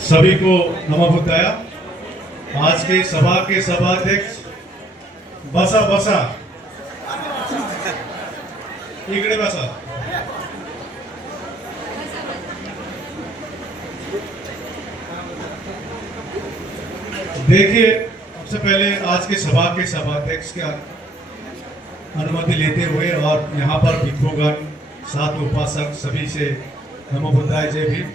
सभी को नमो बुद्धाय। आज के सभा के सभाध्यक्ष बसा बसा इकडे बसा। देखिए, सबसे पहले आज के सभा के सभाध्यक्ष की अनुमति लेते हुए और यहाँ पर भिक्षुगण, सात उपासक सभी से नमो बुद्धाय जय भीम।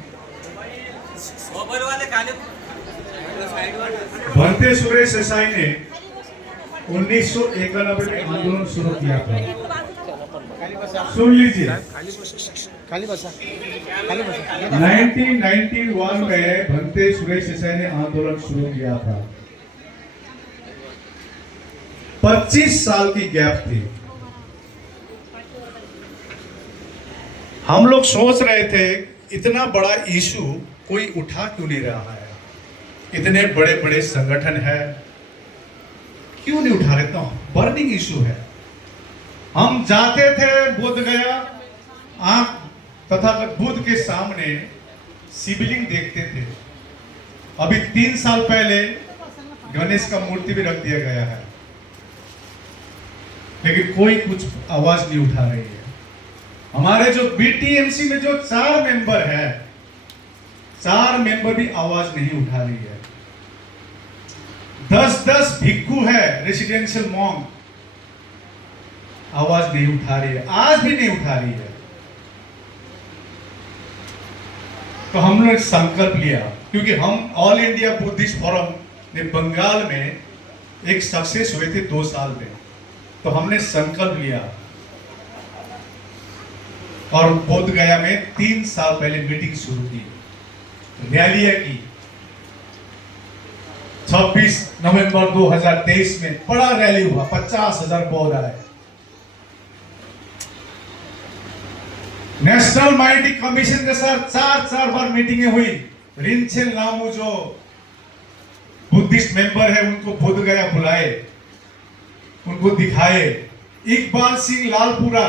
भंते सुरेश देसाई ने 1991 में आंदोलन शुरू किया था। सुन लीजिए, 1991 में भंते सुरेश देसाई ने आंदोलन शुरू किया था। 25 साल की गैप थी। हम लोग सोच रहे थे इतना बड़ा इशू कोई उठा क्यों नहीं रहा है, इतने बड़े बड़े संगठन है, क्यों नहीं उठा रहे? तो बर्निंग इशू है। हम जाते थे बोध गया, आंख तथा बुद्ध के सामने शिवलिंग देखते थे। अभी 3 साल पहले गणेश का मूर्ति भी रख दिया गया है, लेकिन कोई कुछ आवाज नहीं उठा रही है। हमारे जो बीटीएमसी में जो 4 मेंबर है, 4 मेंबर भी आवाज नहीं उठा रही है। 10-10 भिक्षु है, रेसिडेंशियल मॉन्क, आवाज नहीं उठा रही है, आज भी नहीं उठा रही है। तो हमने एक संकल्प लिया, क्योंकि हम ऑल इंडिया बुद्धिस्ट फोरम ने बंगाल में एक सक्सेस हुए थे 2 साल में, तो हमने संकल्प लिया और बोध गया में 3 साल पहले मीटिंग शुरू की, रैलियां की। 26 नवंबर 2023 में बड़ा रैली हुआ, 50,000 पौधा है। नेशनल माइंडी कमीशन के साथ 4 बार मीटिंगें हुई। रिंचेल नामू जो बुद्धिस्ट मेंबर है उनको बोध गया बुलाए, उनको दिखाए। इकबाल सिंह लालपुरा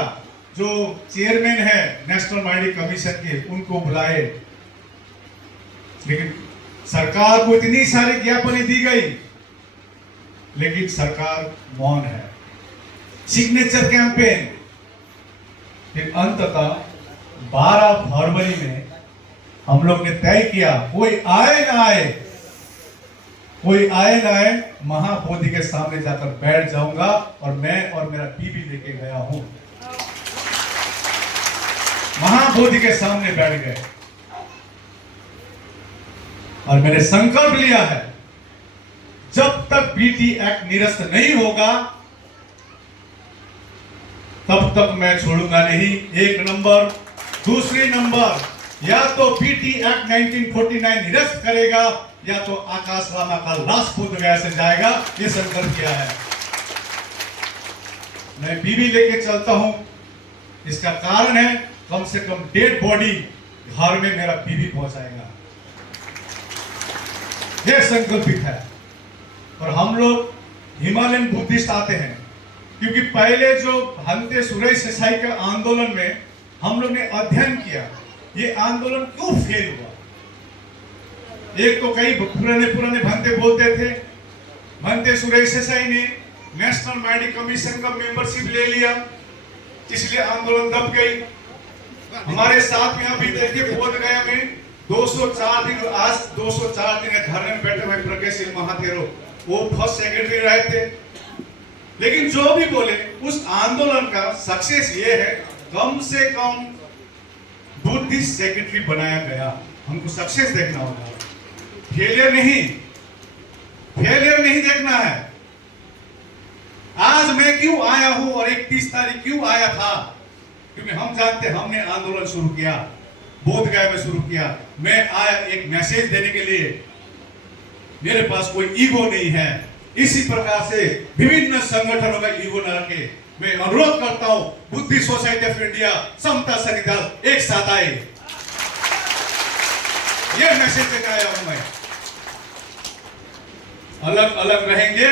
जो चेयरमैन है नेशनल माइंडी कमीशन के, उनको बुलाए। लेकिन सरकार को इतनी सारी ज्ञापनें दी गई, लेकिन सरकार मौन है। सिग्नेचर कैंपेन, फिर अंततः 12 फरवरी में हम लोग ने तय किया, कोई आए ना आए, कोई आए ना आए, महाबोधि के सामने जाकर बैठ जाऊंगा। और मैं और मेरा बीबी लेके गया हूं, महाबोधि के सामने बैठ गए और मैंने संकल्प लिया है, जब तक बीटी एक्ट निरस्त नहीं होगा तब तक मैं छोड़ूंगा नहीं। 1 नंबर। दूसरी नंबर, या तो बीटी एक्ट 1949 निरस्त करेगा, या तो आकाश रामा का लाश बोध गया से जाएगा। ये संकल्प किया है। मैं बीबी लेके चलता हूं, इसका कारण है कम से कम डेड बॉडी घर में मेरा बीबी पहुंचाएगा, यह संकल्पित है। और हम लोग हिमालयन बुद्धिस्ट आते हैं, क्योंकि पहले जो भंते सुरेश देसाई के आंदोलन में हम लोग ने अध्ययन किया, ये आंदोलन क्यों फेल हुआ। एक तो कई पुराने भंते बोलते थे भंते सुरेश देसाई ने नेशनल माइंडी कमीशन का मेंबरशिप ले लिया, इसलिए आंदोलन दब गई। हमारे साथ यहाँ भी देखिए, बोध गया में 204 दिन, आज 204 दिन धरने में बैठे हुए प्रज्ञा सिंह महाथेरो, वो फर्स्ट सेक्रेटरी रहे थे। लेकिन जो भी बोले, उस आंदोलन का सक्सेस ये है, कम से कम बुद्धिस्ट सेक्रेटरी बनाया गया। हमको सक्सेस देखना होगा, फेलियर नहीं देखना है। आज मैं क्यों आया हूं और 31 तारीख क्यों आया था, क्योंकि हम जानते हैं हमने आंदोलन शुरू किया, बोध गया में शुरू किया। मैं आया एक मैसेज देने के लिए, मेरे पास कोई ईगो नहीं है। इसी प्रकार से विभिन्न संगठनों का ईगो न रखे। मैं अनुरोध करता हूं, बुद्धि सोसाइटी ऑफ इंडिया, समता संगठन एक साथ आए। यह मैसेज देने आया हूं मैं। अलग अलग रहेंगे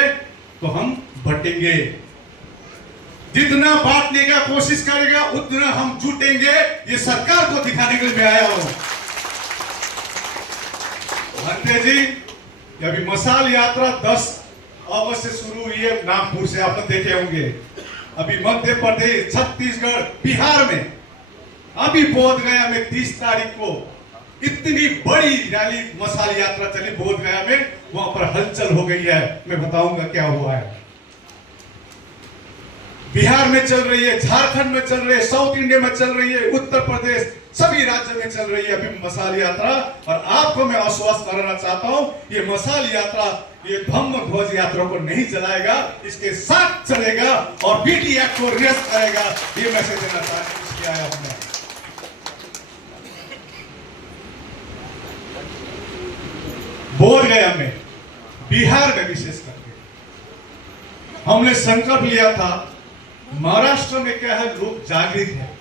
तो हम बटेंगे। जितना बांटने का कोशिश करेगा उतना हम जुटेंगे। ये सरकार को दिखाने के लिए मैं आया हूं। भंते जी, अभी मसाल यात्रा 10 अगस्त से शुरू हुई है नागपुर से, आपने देखे होंगे। अभी मध्य प्रदेश, छत्तीसगढ़, बिहार में, अभी बोधगया में 30 तारीख को इतनी बड़ी रैली मसाल यात्रा चली बोधगया में, वहां पर हलचल हो गई है। मैं बताऊंगा क्या हुआ है। बिहार में चल रही है, झारखंड में चल रही है, साउथ इंडिया में चल रही है, उत्तर प्रदेश, सभी राज्यों में चल रही है अभी मसाल यात्रा। और आपको मैं आश्वस्त करना चाहता हूं, ये मसाल यात्रा ये धम्म ध्वज यात्रा को नहीं चलाएगा, इसके साथ चलेगा और बीटी एक्ट को रेस्ट करेगा। ये मैसेज देना चाहते हैं हमने। बोधगया में, बिहार में विशेष करके हमने संकल्प लिया था। महाराष्ट्र में क्या है, लोग जागृत है।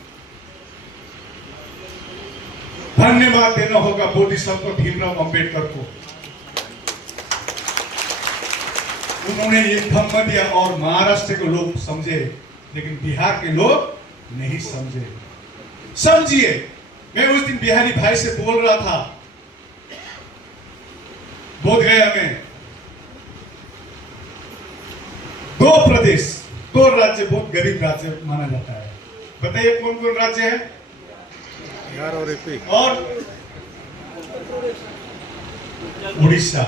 धन्यवाद देना होगा बोधिसत्व भीमराव अंबेडकर को, उन्होंने ये धम्म दिया और महाराष्ट्र के लोग समझे, लेकिन बिहार के लोग नहीं समझे। समझिए, मैं उस दिन बिहारी भाई से बोल रहा था बोधगया में, 2 प्रदेश, 2 राज्य बहुत गरीब राज्य माना जाता है। बताइए कौन कौन राज्य है? बिहार और यूपी और उड़ीसा।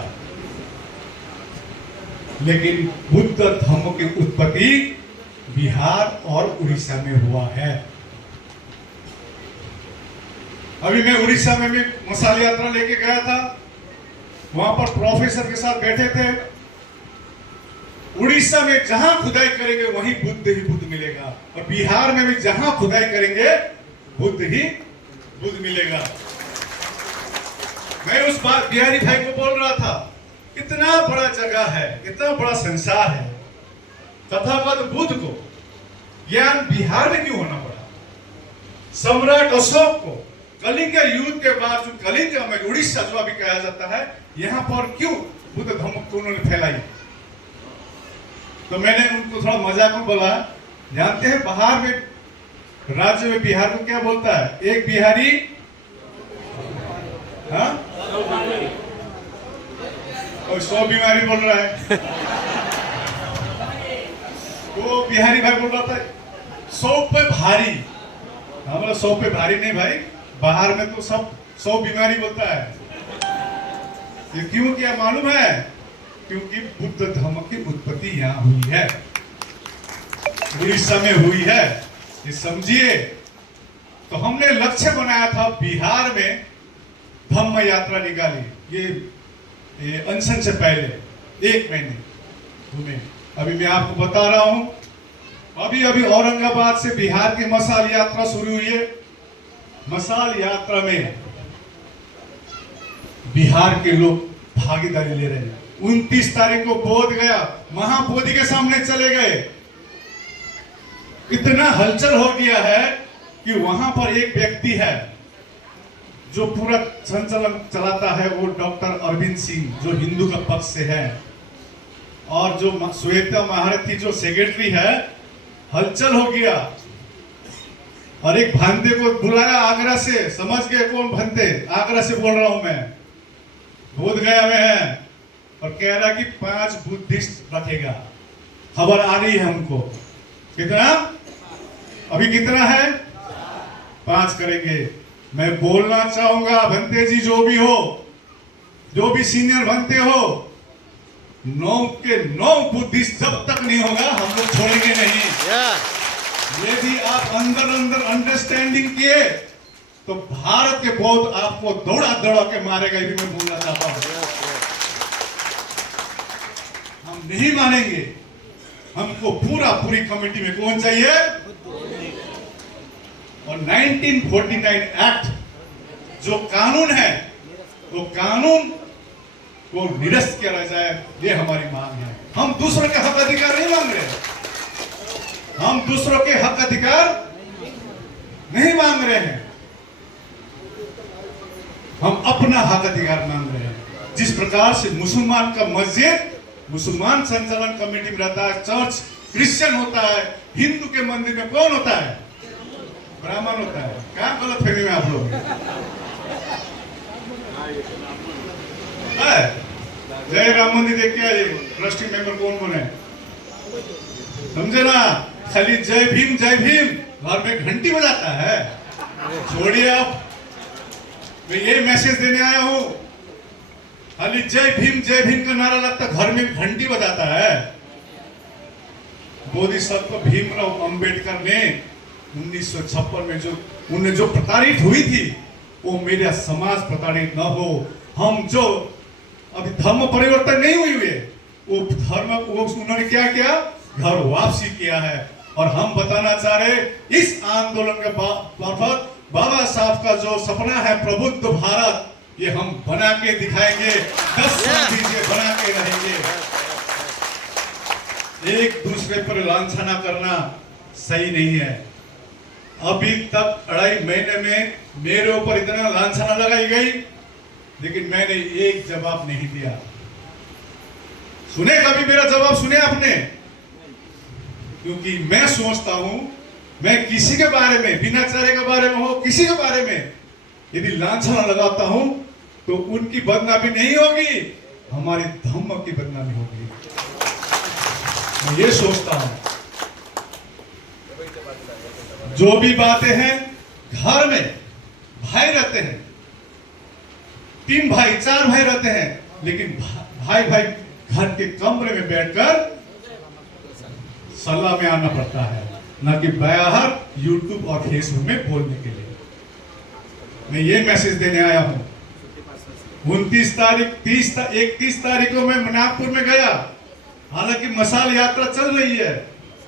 लेकिन बुद्ध धर्म की उत्पत्ति बिहार और उड़ीसा में हुआ है। अभी मैं उड़ीसा में भी मसाल यात्रा लेके गया था, वहां पर प्रोफेसर के साथ बैठे थे। उड़ीसा में जहां खुदाई करेंगे वहीं बुद्ध ही बुद्ध मिलेगा, और बिहार में भी जहां खुदाई करेंगे बुद्ध ही बुद्ध मिलेगा। मैं उस बात बिहारी भाई को बोल रहा था, इतना बड़ा जगह है, इतना बड़ा संसार है, तथागत बुद्ध को ज्ञान बिहार में क्यों होना पड़ा? सम्राट अशोक को कलिंग युद्ध के बाद जो कलिंग में उड़ीसा जो अभी कहा जाता है, यहां पर क्यों बुद्ध धर्म को उन्होंने फैलाई? तो मैंने उनको थोड़ा मजाक में बोला, जानते हैं बाहर में राज्य में बिहार को क्या बोलता है? एक बिहारी, हाँ, और 100 बीमारी बोल रहा है। वो बिहारी भाई बोल रहा था 100 पे भारी। हमारा 100 पे भारी नहीं भाई, बाहर में तो सब 100 बीमारी बोलता है। ये क्यों क्या मालूम है? क्योंकि बुद्ध धर्म की उत्पत्ति यहाँ हुई है, उड़ीसा में हुई है, ये समझिए। तो हमने लक्ष्य बनाया था बिहार में धम्म यात्रा निकाली, ये अनशन से पहले 1 महीने घूमे। अभी मैं आपको बता रहा हूं, अभी औरंगाबाद से बिहार की मसाल यात्रा शुरू हुई है। मसाल यात्रा में बिहार के लोग भागीदारी ले रहे हैं। 29 तारीख को बोधगया महाबोधि के सामने चले गए। इतना हलचल हो गया है कि वहां पर एक व्यक्ति है जो पूरा संचालन चलाता है, वो डॉक्टर अरविंद सिंह, जो हिंदू का पक्ष से है, और जो श्वेता महारथी जो सेक्रेटरी है। हलचल हो गया और एक भांते को बुलाया आगरा से, समझ गए कौन भांते? आगरा से बोल रहा हूं मैं, बोधगया में है, और कह रहा कि 5 बुद्धिस्ट रखेगा। खबर आ रही है हमको। कितना? अभी कितना है? 5 करेंगे। मैं बोलना चाहूंगा भंते जी, जो भी हो, जो भी सीनियर भंते हो, 9 के 9 बुद्धिस्ट जब तक नहीं होगा हम लोग छोड़ेंगे नहीं। यदि आप अंदर अंडरस्टैंडिंग किए तो भारत के बौद्ध आपको दौड़ा के मारेगा, ये भी मैं बोलना चाहता हूं। हम नहीं मानेंगे। हमको पूरी कमेटी में कौन चाहिए? और 1949 एक्ट जो कानून है, वो कानून को निरस्त किया जाए, ये हमारी मांग है। हम दूसरों के हक अधिकार नहीं मांग रहे, हम दूसरों के हक अधिकार नहीं मांग रहे हैं, हम अपना हक अधिकार मांग रहे हैं। जिस प्रकार से मुसलमान का मस्जिद मुसलमान संचालन कमेटी में रहता है, चर्च क्रिश्चियन होता है, हिंदू के मंदिर में कौन होता है? ब्राह्मण होता है। क्या गलत फहमी में आप लोग? है? जय राम मंदिर देख के आइए, ट्रस्टी मेंबर कौन कौन है, समझे ना? खाली जय भीम घर में घंटी बजाता है। छोड़िए आप, मैं ये मैसेज देने आया हूं, खाली जय भीम का नारा लगता घर में घंटी बजाता है। बोधिसत्व भीमराव अंबेडकर ने 1956 में जो उन्हें जो प्रताड़ित हुई थी, वो मेरा समाज प्रताड़ित न हो। हम जो अभी धर्म परिवर्तन नहीं हुई है, वो धर्म वो उन्होंने क्या किया, घर वापसी किया है। और हम बताना चाह रहे, इस आंदोलन के मार्फत बाबा साहब का जो सपना है प्रबुद्ध भारत, ये हम बना के दिखाएंगे। 10 साल दीजिए, बना के रहेंगे। एक दूसरे पर लांछना करना सही नहीं है। अभी तक 2.5 महीने में मेरे ऊपर इतना लांछना लगाई गई, लेकिन मैंने एक जवाब नहीं दिया। सुने कभी मेरा जवाब सुने आपने? क्योंकि मैं सोचता हूं, मैं किसी के बारे में, बिना चारे के बारे में हो, किसी के बारे में यदि लांछना लगाता हूं तो उनकी बदनामी नहीं होगी, हमारी धर्म की बदनामी होगी। मैं ये सोचता हूं, जो भी बातें हैं, घर में भाई रहते हैं, 3 भाई 4 भाई रहते हैं, लेकिन भाई घर के कमरे में बैठकर सलाह में आना पड़ता है, ना कि बाहर यूट्यूब और फेसबुक में बोलने के लिए। मैं ये मैसेज देने आया हूं। 29 तारीख 31 तारीख को मैं नागपुर में गया। हालांकि मशाल यात्रा चल रही है,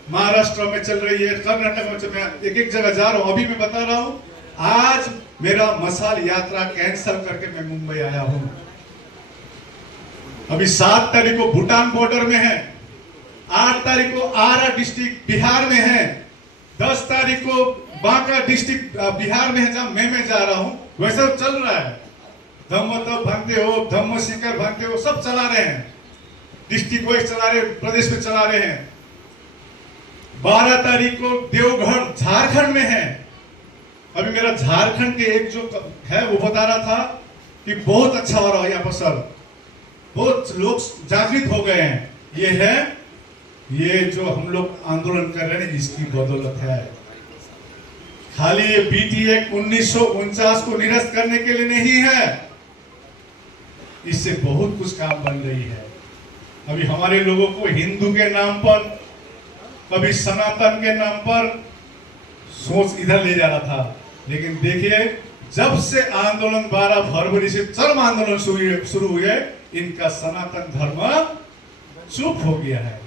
महाराष्ट्र में चल रही है, कर्नाटक में मैं एक जगह जा रहा हूं। अभी मैं बता रहा हूं, आज मेरा मशाल यात्रा कैंसिल करके मैं मुंबई आया हूं। अभी 7 तारीख को भूटान बॉर्डर में है, 8 तारीख को आरा डिस्ट्रिक्ट बिहार में है, 10 तारीख को बांका डिस्ट्रिक्ट बिहार में है, जहां मैं जा रहा हूं। वैसा चल रहा है, धम्म तब भांगते हो, धम्म शिखर भांगते हो, सब चला रहे हैं, डिस्ट्रिक्ट वाइज चला रहे, प्रदेश में चला रहे हैं। 12 तारीख को देवघर झारखंड में है। अभी मेरा झारखंड के एक जो है वो बता रहा था कि बहुत अच्छा हो रहा है यहाँ पर सर, बहुत लोग जागृत हो गए हैं। ये है, ये जो हम लोग आंदोलन कर रहे हैं, इसकी बदौलत है। खाली ये बीटी एक्ट 1949 को निरस्त करने के लिए नहीं है, इससे बहुत कुछ काम बन रही है। अभी हमारे लोगों को हिंदू के नाम पर, कभी सनातन के नाम पर सोच इधर ले जा रहा था, लेकिन देखिए जब से आंदोलन 12 फरवरी से चरम आंदोलन शुरू हुए, इनका सनातन धर्म चुप हो गया है।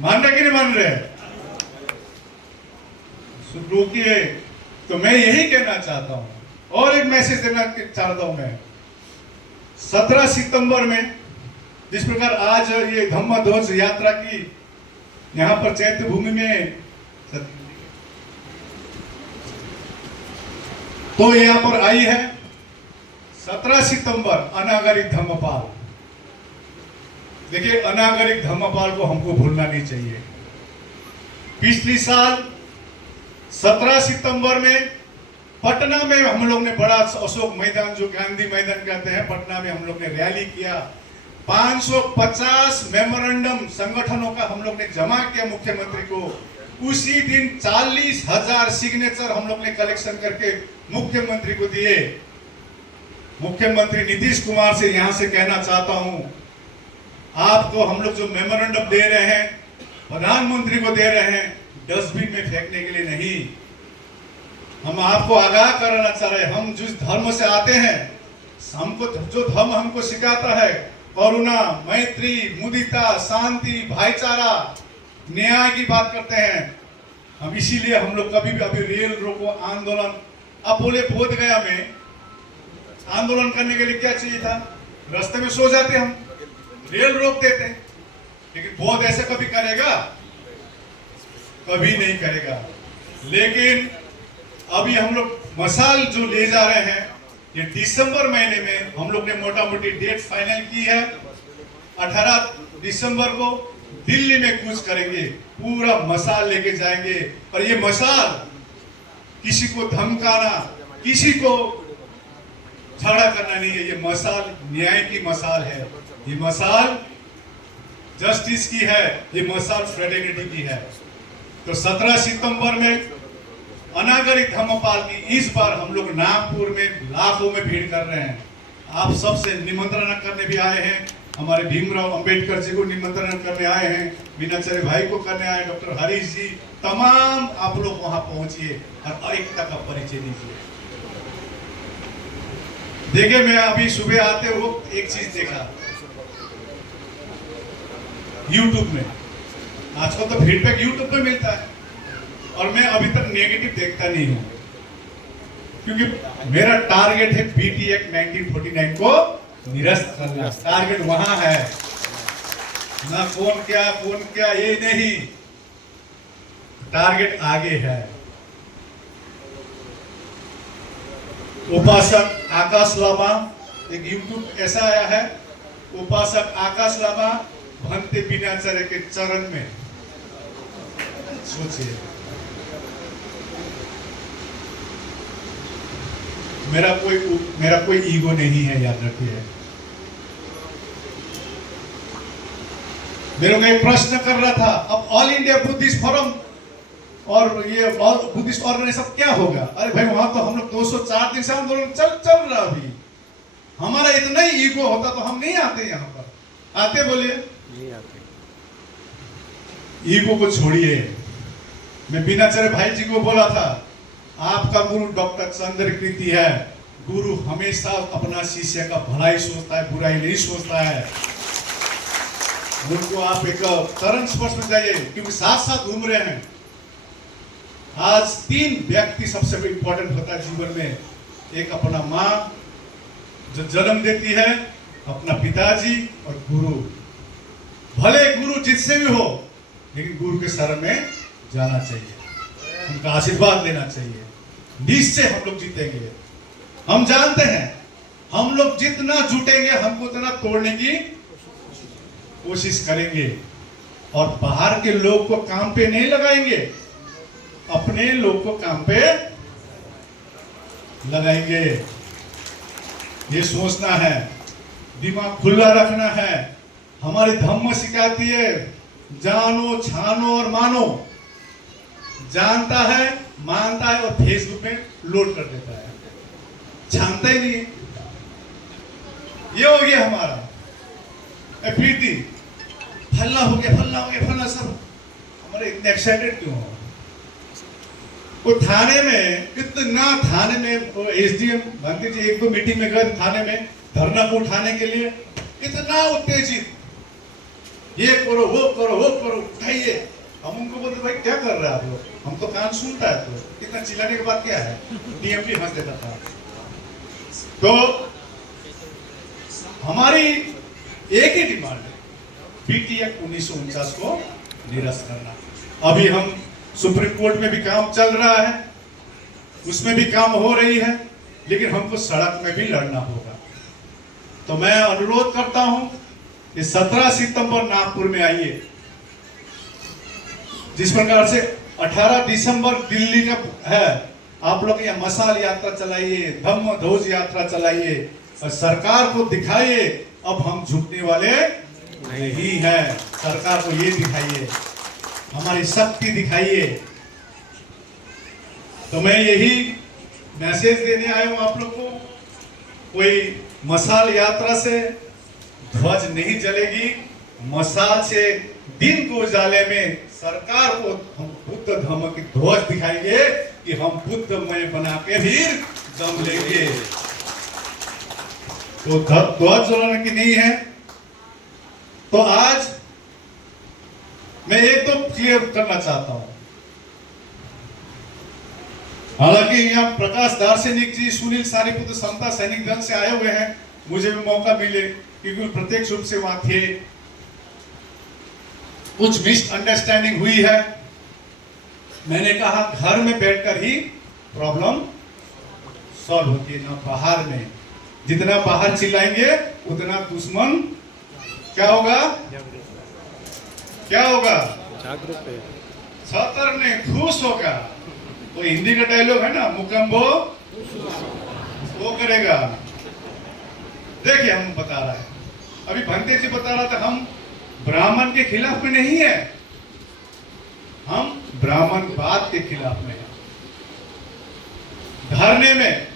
मान रहे कि नहीं मान रहे? रुकिए, तो मैं यही कहना चाहता हूं और एक मैसेज देना चाहता हूं मैं। 17 सितंबर में जिस प्रकार आज ये धम्म ध्वज यात्रा की यहां पर चैत्य भूमि में, तो यहां पर आई है 17 सितंबर अनागरिक धम्मपाल। देखिए, अनागरिक धम्मपाल को हमको भूलना नहीं चाहिए। पिछली साल 17 सितंबर में पटना में हम लोग ने बड़ा अशोक मैदान, जो गांधी मैदान कहते हैं, पटना में हम लोग ने रैली किया। 550 मेमोरेंडम संगठनों का हम लोग ने जमा किया मुख्यमंत्री को। उसी दिन 40,000 सिग्नेचर हम लोग ने कलेक्शन करके मुख्यमंत्री को दिए। मुख्यमंत्री नीतीश कुमार से यहां से कहना चाहता हूं, आपको हम लोग जो मेमोरेंडम दे रहे हैं, प्रधानमंत्री को दे रहे हैं, डस्टबिन में फेंकने के लिए नहीं। हम आपको आगाह कराना चाह रहे हैं, हम जिस धर्म से आते हैं, हमको जो धर्म हमको सिखाता है करुणा, मैत्री, मुदिता, शांति, भाईचारा, न्याय की बात करते हैं। हम इसीलिए हम लोग कभी भी, अभी रेल रोको आंदोलन, अब बोले बोध गया में आंदोलन करने के लिए क्या चाहिए था? रास्ते में सो जाते हम, रेल रोक देते, लेकिन बोध ऐसा कभी करेगा? कभी नहीं करेगा। लेकिन अभी हम लोग मशाल जो ले जा रहे हैं, ये दिसंबर महीने में हम लोग ने मोटा मोटी डेट फाइनल की है। 18 दिसंबर को दिल्ली में कूच करेंगे, पूरा मशाल लेके जाएंगे। और ये मशाल किसी को धमकाना, किसी को झगड़ा करना नहीं है। ये मसाल न्याय की मसाल है, ये मसाल जस्टिस की है, ये मसाल फ्रेटर्निटी की है। तो 17 सितंबर में अनागरिक धम्मपाल की इस बार हम लोग नागपुर में लाखों में भीड़ कर रहे हैं। आप सबसे निमंत्रण करने भी आए हैं, हमारे भीमराव अंबेडकर जी को निमंत्रण करने आए हैं, मीनाचार्य भाई को करने आए, डॉक्टर हरीश जी, तमाम आप लोग वहां पहुंचिए और एकता का परिचय दीजिए। देखिए, मैं अभी सुबह आते वक्त एक चीज देखा यूट्यूब में। आजकल तो फीडबैक यूट्यूब पे मिलता है और मैं अभी तक नेगेटिव देखता नहीं हूं, क्योंकि मेरा टारगेट है बीटी एक्ट 1949 को निरस्त करना। टारगेट वहां है, ना कौन क्या ये नहीं, टारगेट आगे है। उपासक आकाश लामा, एक यूट्यूब ऐसा आया है, उपासक आकाश लामा भंते बीनाचार्य के चरण में। सोचिए, मेरा कोई ईगो नहीं है, याद रखिए। मेरे को एक प्रश्न कर रहा था, अब ऑल इंडिया बुद्धिस्ट फोरम और ये ऑल बुद्धिस्ट ऑर्गेनाइजेशन क्या होगा? अरे भाई, वहां तो हम लोग 204 दिन से आंदोलन चल रहा। अभी हमारा इतना ही ईगो होता तो हम नहीं आते यहाँ पर। आते? बोलिए, नहीं आते। ईगो को छोड़िए। मैं बीनाचार्य भाई जी को बोला था, आपका गुरु डॉक्टर चंद्रकृति है। गुरु हमेशा अपना शिष्य का भलाई सोचता है, बुराई नहीं सोचता है। उनको आप एक चरण स्पर्श में जाइए, क्योंकि साथ साथ घूम रहे हैं। आज 3 व्यक्ति सबसे इंपॉर्टेंट होता है जीवन में। एक अपना माँ जो जन्म देती है, अपना पिताजी और गुरु। भले गुरु जिससे भी हो, लेकिन गुरु के शरण में जाना चाहिए, उनका आशीर्वाद लेना चाहिए। निश्चय हम लोग जीतेंगे। हम जानते हैं, हम लोग जितना जुटेंगे हमको उतना तोड़ने की कोशिश करेंगे। और बाहर के लोग को काम पे नहीं लगाएंगे, अपने लोग को काम पे लगाएंगे। ये सोचना है, दिमाग खुला रखना है। हमारी धम्म सिखाती है, जानो छानो और मानो। जानता है, मानता है और फेसबुक में लोड कर देता है, जानता ही नहीं है। ये हो गया हमारा प्रीति, फल्ला हो गया, फल्ला सब। हमारे इतने एक्साइटेड क्यों हो? वो थाने में एसडीएम भंती जी 1-2 मीटिंग में गए थाने में धरना को उठाने के लिए, इतना उत्तेजित, ये करो वो करो उठाइए। हम उनको बोलते, भाई क्या कर रहे हैं आप लोग? हम तो कान सुनता है, तो इतना चिल्लाने के बाद क्या है? डीएमपी हंस देता था। तो हमारी एक ही डिमांड है, बीटी एक्ट 1949 को निरस्त करना। अभी हम सुप्रीम कोर्ट में भी काम चल रहा है, उसमें भी काम हो रही है, लेकिन हमको सड़क में भी लड़ना होगा। तो मैं अनुरोध करता हूं कि 17 सितंबर नागपुर में आइए। जिस प्रकार से 18 दिसंबर दिल्ली का है, आप लोग यहाँ मसाल यात्रा चलाइए, धम्म ध्वज यात्रा चलाइए और सरकार को दिखाइए अब हम झुकने वाले नहीं हैं। सरकार को ये दिखाइए, हमारी शक्ति दिखाइए। तो मैं यही मैसेज देने आया हूं आप लोग को। कोई मसाल यात्रा से ध्वज नहीं जलेगी, मसाल से दिन को उजाले में सरकार को हम बुद्ध धर्म की ध्वज दिखाएंगे कि हम बुद्धमय बना के भी दम लेंगे। तो ध्वज जलाने की नहीं है। तो आज मैं एक तो क्लियर करना चाहता हूं, हालांकि यहाँ प्रकाश दार्शनिक जी, सुनील सारीपुत्र समता सैनिक दल से आए हुए हैं, मुझे भी मौका मिले क्योंकि प्रत्यक्ष रूप से वहां थे। कुछ मिसअंडरस्टैंडिंग हुई है। मैंने कहा घर में बैठकर ही प्रॉब्लम सॉल्व होती है, ना बाहर में। जितना बाहर चिल्लाएंगे उतना दुश्मन क्या होगा? जागरूक है, सतर ने खुश होगा। वो हिंदी का डायलॉग है ना, मुकम्बो वो करेगा। देखिए हम बता रहा है, अभी भंते जी बता रहा था, हम ब्राह्मण के खिलाफ में नहीं है, हम ब्राह्मणवाद के खिलाफ में है। धरने में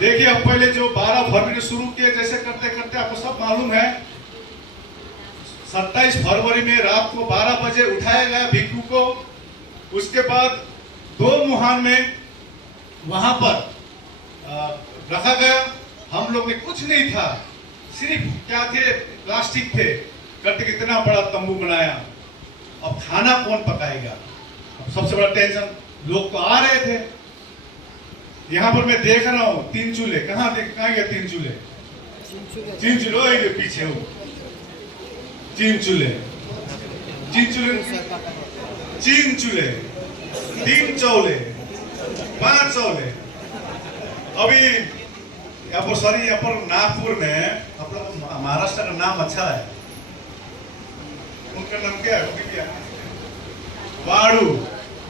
देखिए, अब पहले जो 12 फरवरी शुरू किए, जैसे करते करते आपको सब मालूम है, 27 फरवरी में रात को 12 बजे उठाया गया भिक्षु को। उसके बाद 2 मुहान में वहां पर रखा गया। हम लोग में कुछ नहीं था, सिर्फ क्या थे, प्लास्टिक थे, करते कितना बड़ा तंबू बनाया। अब खाना कौन पकाएगा? अब सबसे बड़ा टेंशन, लोग तो आ रहे थे। यहाँ पर मैं देख रहा हूँ 3 चूल्हे, कहाँ गए 3 चूल्हे? 3 चूल्हे ये पीछे हो, 3 चूल्हे, 3 चूल्हे, 3 चूल्हे, 3 चौले, 5 चौले। अभी यहाँ पर सॉरी, यहाँ पर नागपुर में अपना महाराष्ट्र का नाम अच्छा है, उनका नाम क्या है? वाड़ू,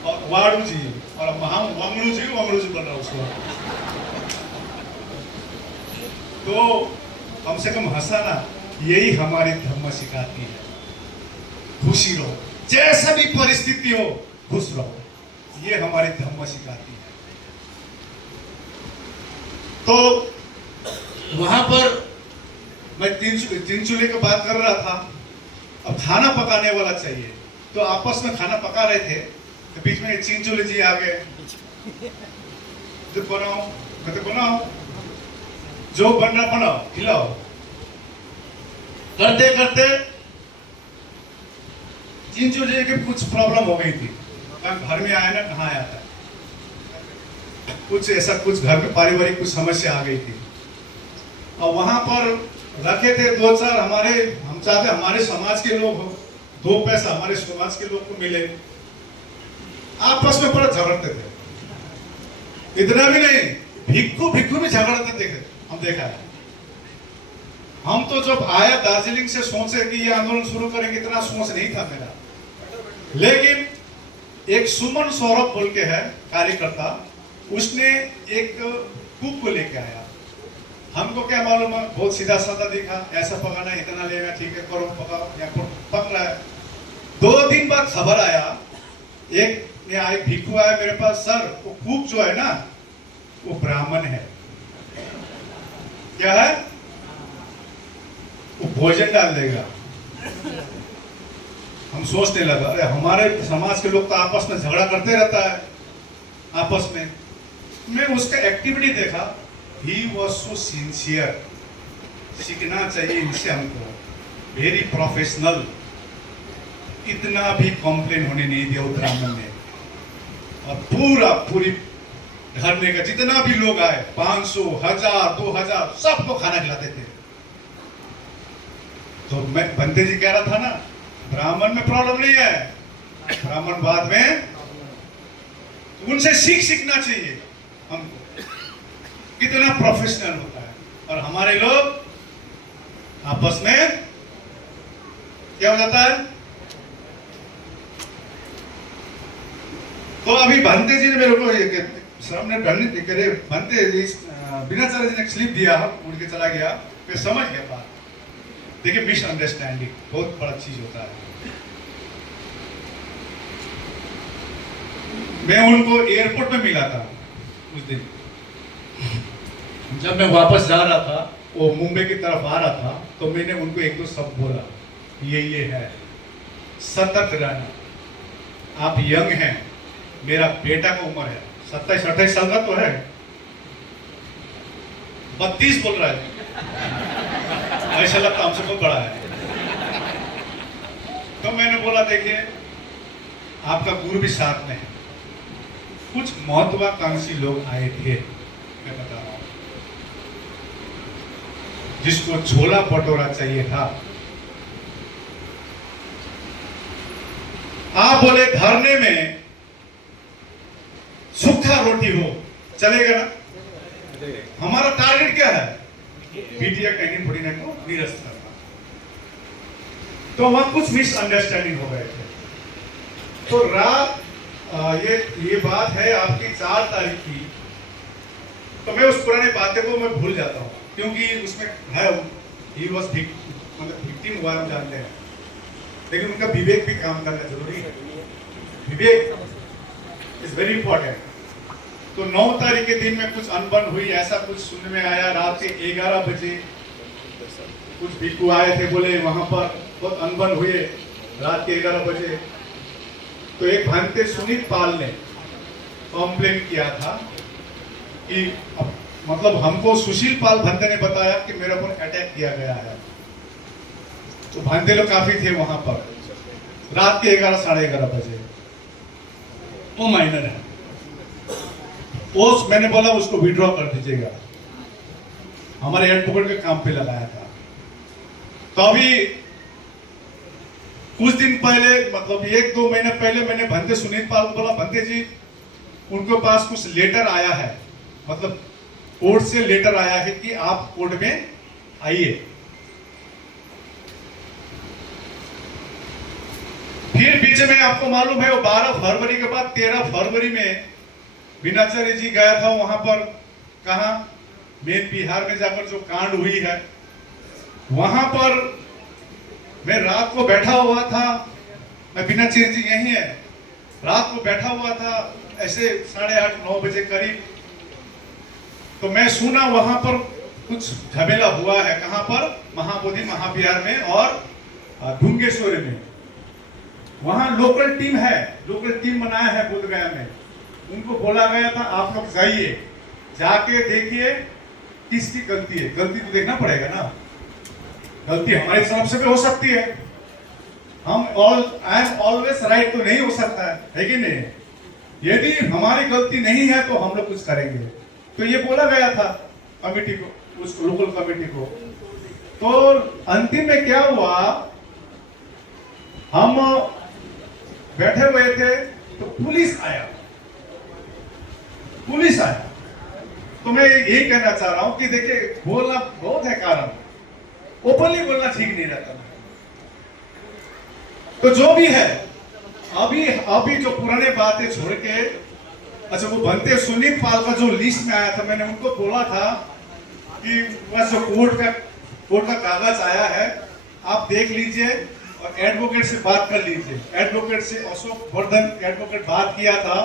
और वाड़ू जी, और हम वंगड़ू जी बन रहा उसको। तो कम से कम हंसाना, यही हमारी धर्म सिखाती है। खुशी रहो, जैसा भी परिस्थिति हो खुश रहो, ये हमारी धर्म सिखाती है। तो वहां पर मैं 3 चूल्हे की बात कर रहा था। अब खाना पकाने वाला चाहिए, तो आपस में खाना पका रहे थे, तो बीच में 3 चूल्हे जी आ गए, तो बनाओ, कहते बनाओ, जो बन रहा बनाओ, खिलाओ। करते करते 3 चूल्हे की कुछ प्रॉब्लम हो गई थी। घर में आया ना, कहाँ आया था, कुछ ऐसा, कुछ घर में पारिवारिक कुछ समस्या आ गई थी। और वहां पर रखे थे 2-4 हमारे, हम चाहते हमारे समाज के लोग हो, 2 पैसा हमारे समाज के लोग को मिले। आपस में बड़ा झगड़ते थे, इतना भी नहीं, भिक्षु भी झगड़ते थे, हम देखा है। हम तो जब आया दार्जिलिंग से सोचे कि ये आंदोलन शुरू करेंगे, इतना सोच नहीं था मेरा। लेकिन एक सुमन सौरभ बोल के है कार्यकर्ता, उसने एक कुक को लेके आया। हमको क्या मालूम है, बहुत सीधा साधा दिखा, ऐसा पकाना, इतना लेना, ठीक है करो, पकाओ, या पक रहा है। 2 दिन बाद खबर आया, एक भिक्षु आया मेरे पास, सर वो कुक जो है ना, वो ब्राह्मण है। क्या है? वो भोजन डाल देगा। हम सोचने लगा, अरे हमारे समाज के लोग तो आपस में झगड़ा करते रहता है आपस में। मैं उसका एक्टिविटी देखा, ही वॉज सो सिंसियर। सीखना चाहिए इनसे हमको, वेरी प्रोफेशनल। इतना भी कंप्लेन होने नहीं दिया ब्राह्मण ने। और पूरी धरने का जितना भी लोग आए, 500, 1000, 2000, सबको खाना खिलाते थे। तो मैं बंते जी कह रहा था ना, ब्राह्मण में प्रॉब्लम नहीं है, ब्राह्मणवाद में उनसे सीखना चाहिए हमको, कितना प्रोफेशनल होता है। और हमारे लोग आपस में क्या हो जाता है। तो अभी भंते जी ने मेरे को सामने भंते जी बिना चले जी ने स्लिप दिया, उड़ के चला गया, फिर समझ गया बात। देखिए मिसअंडरस्टैंडिंग बहुत बड़ा चीज होता है। मैं उनको एयरपोर्ट में मिला था उस दिन, जब मैं वापस जा रहा था, वो मुंबई की तरफ आ रहा था, तो मैंने उनको 1-2 शब्द बोला, ये है, सतर्क रहना, आप यंग हैं, मेरा बेटा का उम्र है 27-28 साल का तो है, 32 बोल रहा है, ऐसा लगता हमसे बहुत बड़ा है। तो मैंने बोला, देखिए आपका गुरु भी साथ में है, कुछ महत्वाकांक्षी लोग आए थे, मैं बता रहा हूं, जिसको छोला भटूरा चाहिए था। आप बोले धरने में सूखा रोटी हो चलेगा ना? हमारा टारगेट क्या है? बीटीए कैंटीन 49 को निरस्त करना। तो वहां कुछ मिसअंडरस्टैंडिंग हो गए थे। तो रात ये बात है आपकी 4 तारीख की, तो मैं उस पुराने बातें को मैं भूल जाता हूँ, क्योंकि उसमें है ही वॉज मतलब विक्टिम हुआ, हम जानते हैं, लेकिन उनका विवेक भी काम करना जरूरी है। विवेक इज वेरी इंपॉर्टेंट। तो 9 तारीख के दिन में कुछ अनबन हुई, ऐसा कुछ सुनने में आया। रात के 11 बजे कुछ भिक्खु आए थे, बोले वहां पर बहुत अनबन हुए रात के 11 बजे। तो एक भंते सुनील पाल ने कंप्लेन किया था कि मतलब हमको सुशील पाल भंते ने बताया कि मेरे ऊपर अटैक किया गया है। तो भंते लोग काफी थे वहां पर रात के 11 साढ़े 11 बजे। वो माइनर है, वो मैंने बोला उसको विड्रॉ कर दीजिएगा, हमारे एडवोकेट के काम पे लगाया था। तो अभी कुछ दिन पहले, मतलब 1-2 महीने पहले, मैंने भंते सुनील पाल को बोला, भंते जी उनके पास कुछ लेटर आया है, मतलब कोर्ट से लेटर आया है कि आप कोर्ट में आइए। फिर बीच में आपको मालूम है वो 12 फरवरी के बाद 13 फरवरी में बीनाचार्य जी गया था वहां पर, कहा मेन बिहार में जाकर जो कांड हुई है वहां पर मैं रात को बैठा हुआ था। मैं बीनाचार्य जी यही है, रात को बैठा हुआ था ऐसे 8:30-9 बजे करीब। तो मैं सुना वहां पर कुछ झमेला हुआ है, कहां पर, महाबोधि महाविहार में और ढूंगेश्वरी में। वहां लोकल टीम है, लोकल टीम बनाया है बोधगया में। उनको बोला गया था आप लोग जाइए, जाके देखिए किसकी गलती है। गलती तो देखना पड़ेगा ना, गलती हमारी तरफ से भी हो सकती है, हम आई एम ऑलवेज राइट तो नहीं हो सकता है कि नहीं। यदि हमारी गलती नहीं है तो हम लोग कुछ करेंगे। तो ये बोला गया था कमेटी को, उस लोकल कमेटी को। तो अंतिम में क्या हुआ, हम बैठे हुए थे तो पुलिस आया। तो मैं यही कहना चाह रहा हूं कि देखिए बोलना बहुत है कारण, ओपनली बोलना ठीक नहीं रहता। तो जो भी है, अभी जो पुराने बातें छोड़ के, अच्छा वो भंते सुनील पाल का जो लिस्ट में आया था, मैंने उनको बोला था कि बस जो कोर्ट का कागज आया है आप देख लीजिए और एडवोकेट से बात कर लीजिए। एडवोकेट से अशोक वर्धन एडवोकेट बात किया था,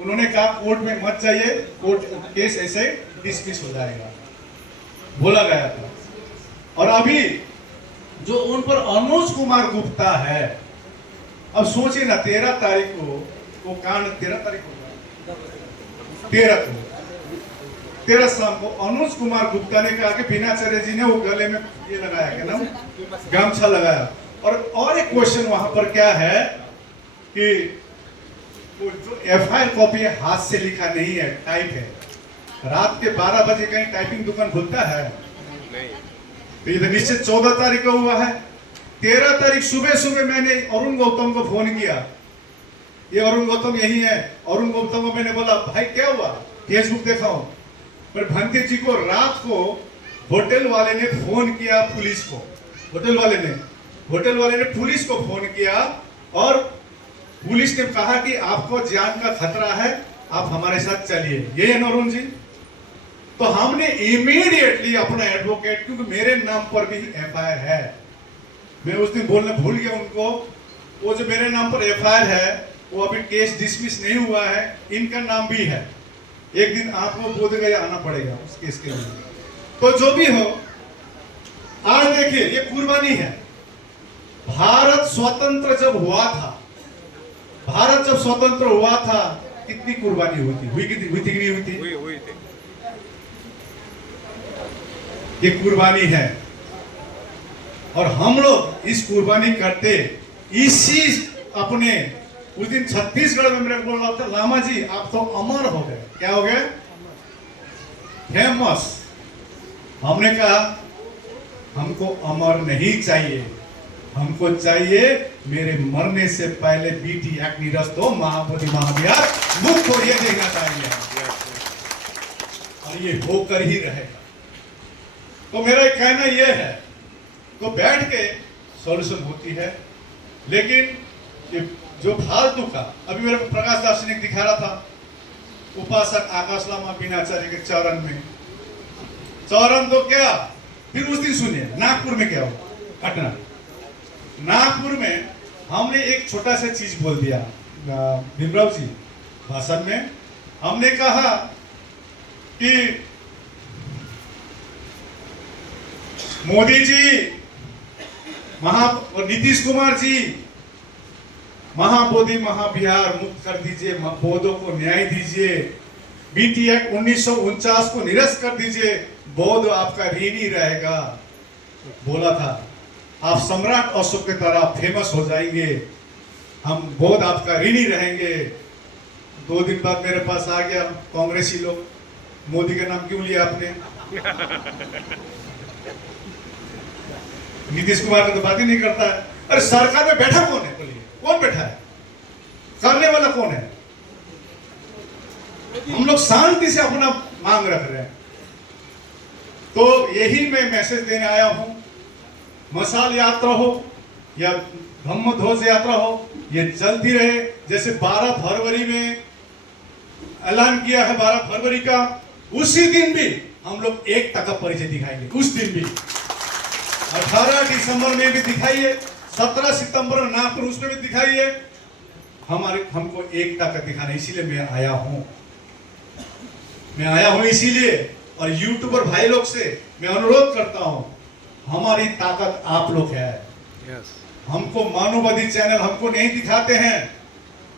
उन्होंने कहा कोर्ट में मत जाइए, कोर्ट केस ऐसे डिसमिस हो जाएगा, बोला गया था। और अभी जो उन पर अनुज कुमार गुप्ता है, अब सोचिए ना 13 तारीख को वो कांड, 13 तारीख को 13 शाम को अनुज कुमार गुप्ता ने कहा कि बीनाचार्य जी ने वो गले में ये लगाया, क्या नाम, गमछा लगाया। और एक क्वेश्चन वहां पर क्या है कि वो जो एफआईआर कॉपी है हाथ से लिखा नहीं है, टाइप है। रात के 12 बजे कहीं टाइपिंग दुकान खुलता है नहीं। तो ये निश्चित 14 तारीख को हुआ है। 13 तारीख सुबह मैंने अरुण गौतम को फोन किया, ये अरुण गौतम यही है। अरुण गौतम को मैंने बोला भाई क्या हुआ, फेसबुक देखा हूं। पर भंते जी को रात को होटल वाले ने फोन किया पुलिस को, होटल वाले ने पुलिस को फोन किया और पुलिस ने कहा कि आपको जान का खतरा है, आप हमारे साथ चलिए। ये है अरुण जी। तो हमने इमीडिएटली अपना एडवोकेट, क्योंकि मेरे नाम पर भी एफआईआर है, मैं उस दिन बोलना भूल गया उनको, वो जो मेरे नाम पर एफआईआर है वो अभी केस डिसमिस नहीं हुआ है, इनका नाम भी है। एक दिन आपको बोधगया आना पड़ेगा उस केस के लिए। तो जो भी हो, आज देखिए ये कुर्बानी है। भारत स्वतंत्र जब हुआ था, कितनी कुर्बानी हुई थी कि नहीं हुई थी? हुई थी। ये कुर्बानी है और हम लोग इस कुर्बानी करते, इसी अपने उस दिन छत्तीसगढ़ में मेरे को बोला था, लामा जी आप तो अमर हो गए। क्या हो गए? फेमस। हमने कहा हमको अमर नहीं चाहिए, हमको चाहिए मेरे मरने से पहले बीटी एक्ट निरस्त हो, महाबोधि महाविहार मुक्त हो, ये देखना चाहिए और ये होकर ही रहेगा। तो मेरा एक कहना ये है, तो बैठ के सॉल्यूशन होती है, लेकिन ये जो फालतू का, अभी मेरे को प्रकाश दार्शनिक दिखा रहा था उपासक आकाश लामा बीनाचार्य के चरण में। चरण तो क्या, फिर उस दिन सुनिए नागपुर में क्या हुआ घटना। नागपुर में हमने एक छोटा सा चीज बोल दिया भीमराव जी भाषण में। हमने कहा कि मोदी जी और नीतीश कुमार जी महाबोधि महाविहार मुक्त कर दीजिए, बौद्धों को न्याय दीजिए, बीटी एक्ट 1949 को निरस्त कर दीजिए, बौद्ध आपका ऋणी रहेगा। बोला था आप सम्राट अशोक की तरह फेमस हो जाएंगे, हम बौद्ध आपका ऋणी रहेंगे। 2 दिन बाद मेरे पास आ गया कांग्रेसी लोग, मोदी का नाम क्यों लिया आपने? नीतीश कुमार का तो बात ही नहीं करता है। अरे सरकार में बैठा कौन है? बोलिए कौन बैठा है? करने वाला कौन है? हम लोग शांति से अपना मांग रख रहे हैं। तो यही मैं मैसेज देने आया हूं। मशाल यात्रा हो या धम्म ध्वज यात्रा हो, ये चलती रहे। जैसे 12 फरवरी में ऐलान किया है 12 फरवरी का, उसी दिन भी हम लोग एकता का परिचय दिखाएंगे। उस दिन भी 18 दिसंबर में भी दिखाइए, 17 सितंबर में नागपुर उसमें भी दिखाइए। हमको एकता का दिखाना, इसीलिए मैं आया हूं इसीलिए। और यूट्यूबर भाई लोग से मैं अनुरोध करता हूं, हमारी ताकत आप लोग है। हमको मानववादी चैनल हमको नहीं दिखाते हैं।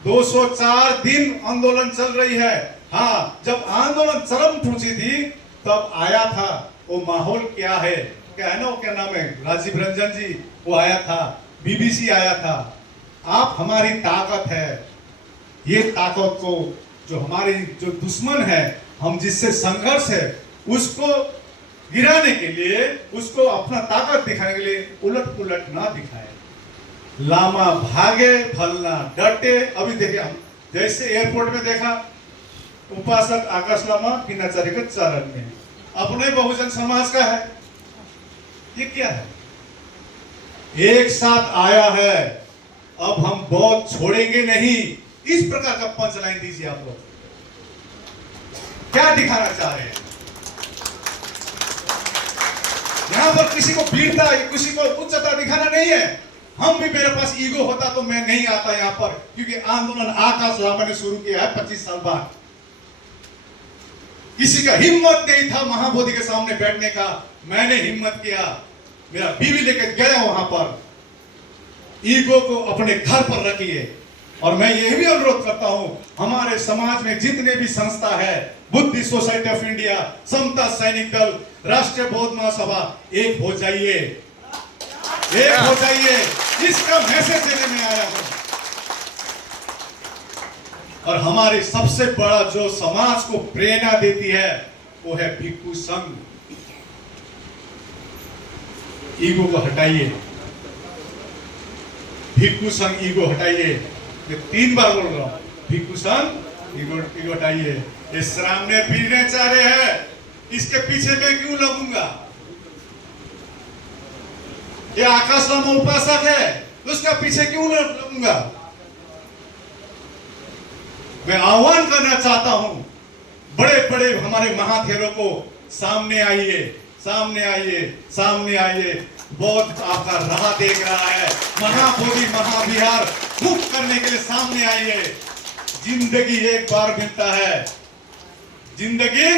204 दिन आंदोलन चल रही है। हाँ, जब आंदोलन चरम पहुंची थी तब आया था वो माहौल क्या है, क्या है ना, वो क्या नाम है, राजीव रंजन जी वो आया था, बीबीसी आया था। आप हमारी ताकत है। ये ताकत को जो हमारे जो दुश्मन है, हम जिससे संघर्ष है, उसको गिराने के लिए, उसको अपना ताकत दिखाने के लिए उलट पुलट ना दिखाए। लामा भागे फलना डटे। अभी देखिए हम जैसे एयरपोर्ट में देखा उपासक आकाश लामा बीनाचार्य के चरण में, अपने बहुजन समाज का है। ये क्या है? एक साथ आया है, अब हम बौद्ध छोड़ेंगे नहीं। इस प्रकार का पंच लाइन दीजिए। आप लोग क्या दिखाना चाह रहे हैं? यहां पर किसी को वीरता, किसी को उच्चता दिखाना नहीं है। हम भी, मेरे पास ईगो होता तो मैं नहीं आता यहां पर, क्योंकि आंदोलन आकाश लामा ने शुरू किया है 25 साल बाद। किसी का हिम्मत नहीं था महाबोधि के सामने बैठने का, मैंने हिम्मत किया, मेरा बीवी लेकर गया वहां पर। ईगो को अपने घर पर रखिए। और मैं यह भी अनुरोध करता हूं, हमारे समाज में जितने भी संस्था है, बुद्धिस्ट सोसाइटी ऑफ इंडिया, समता सैनिक दल, राष्ट्रीय बौद्ध महासभा, एक हो जाइए, एक हो जाइए। इसका मैसेज देने में आया हूं। और हमारे सबसे बड़ा जो समाज को प्रेरणा देती है वो है भिक्षु संघ। ईगो को हटाइए, भिक्षु संघ ईगो हटाइए। मैं 3 बार बोल रहा हूं, भिक्षु संघ ईगो हटाइए। ये सामने बीनाचार्य है, इसके पीछे मैं क्यों लगूंगा? ये आकाश लामा उपासक है, तो उसका पीछे क्यों लगूंगा? मैं आह्वान करना चाहता हूं, बड़े बड़े हमारे महाथेरों को सामने आइए, सामने आइए, सामने आइए। बौद्ध आपका राह देख रहा है, महाबोधि महाविहार मुक्त करने के लिए सामने आइए। जिंदगी एक बार मिलता है, जिंदगी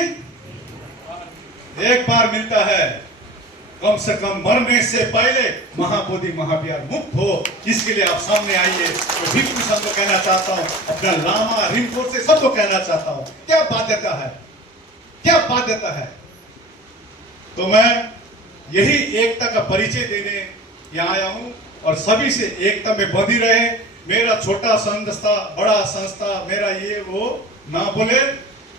एक बार मिलता है। कम से कम मरने से पहले महाबोधि महाविहार मुक्त हो, इसके लिए आप सामने आइए। तो भिक्षु संघ को कहना चाहता हूं, अपना लामा रिम्पोर्ट से सबको कहना चाहता हूं, क्या बाध्यता है, क्या बाध्यता है। तो मैं यही एकता का परिचय देने यहाँ आया हूं, और सभी से एकता में बंधी रहे। मेरा छोटा संस्था, बड़ा संस्था, मेरा ये वो ना बोले,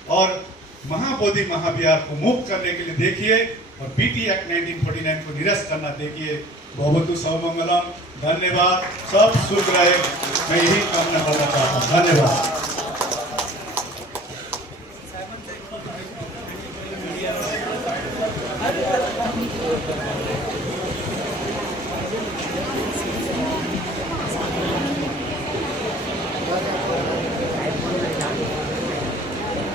और महाबोधि महाविहार को मुक्त करने के लिए देखिए, और बीटी एक्ट 1949 को निरस्त करना देखिए। भवतु सर्वमंगलम। धन्यवाद, सब सुख रहे, मैं यही कामना करना चाहता हूँ। धन्यवाद।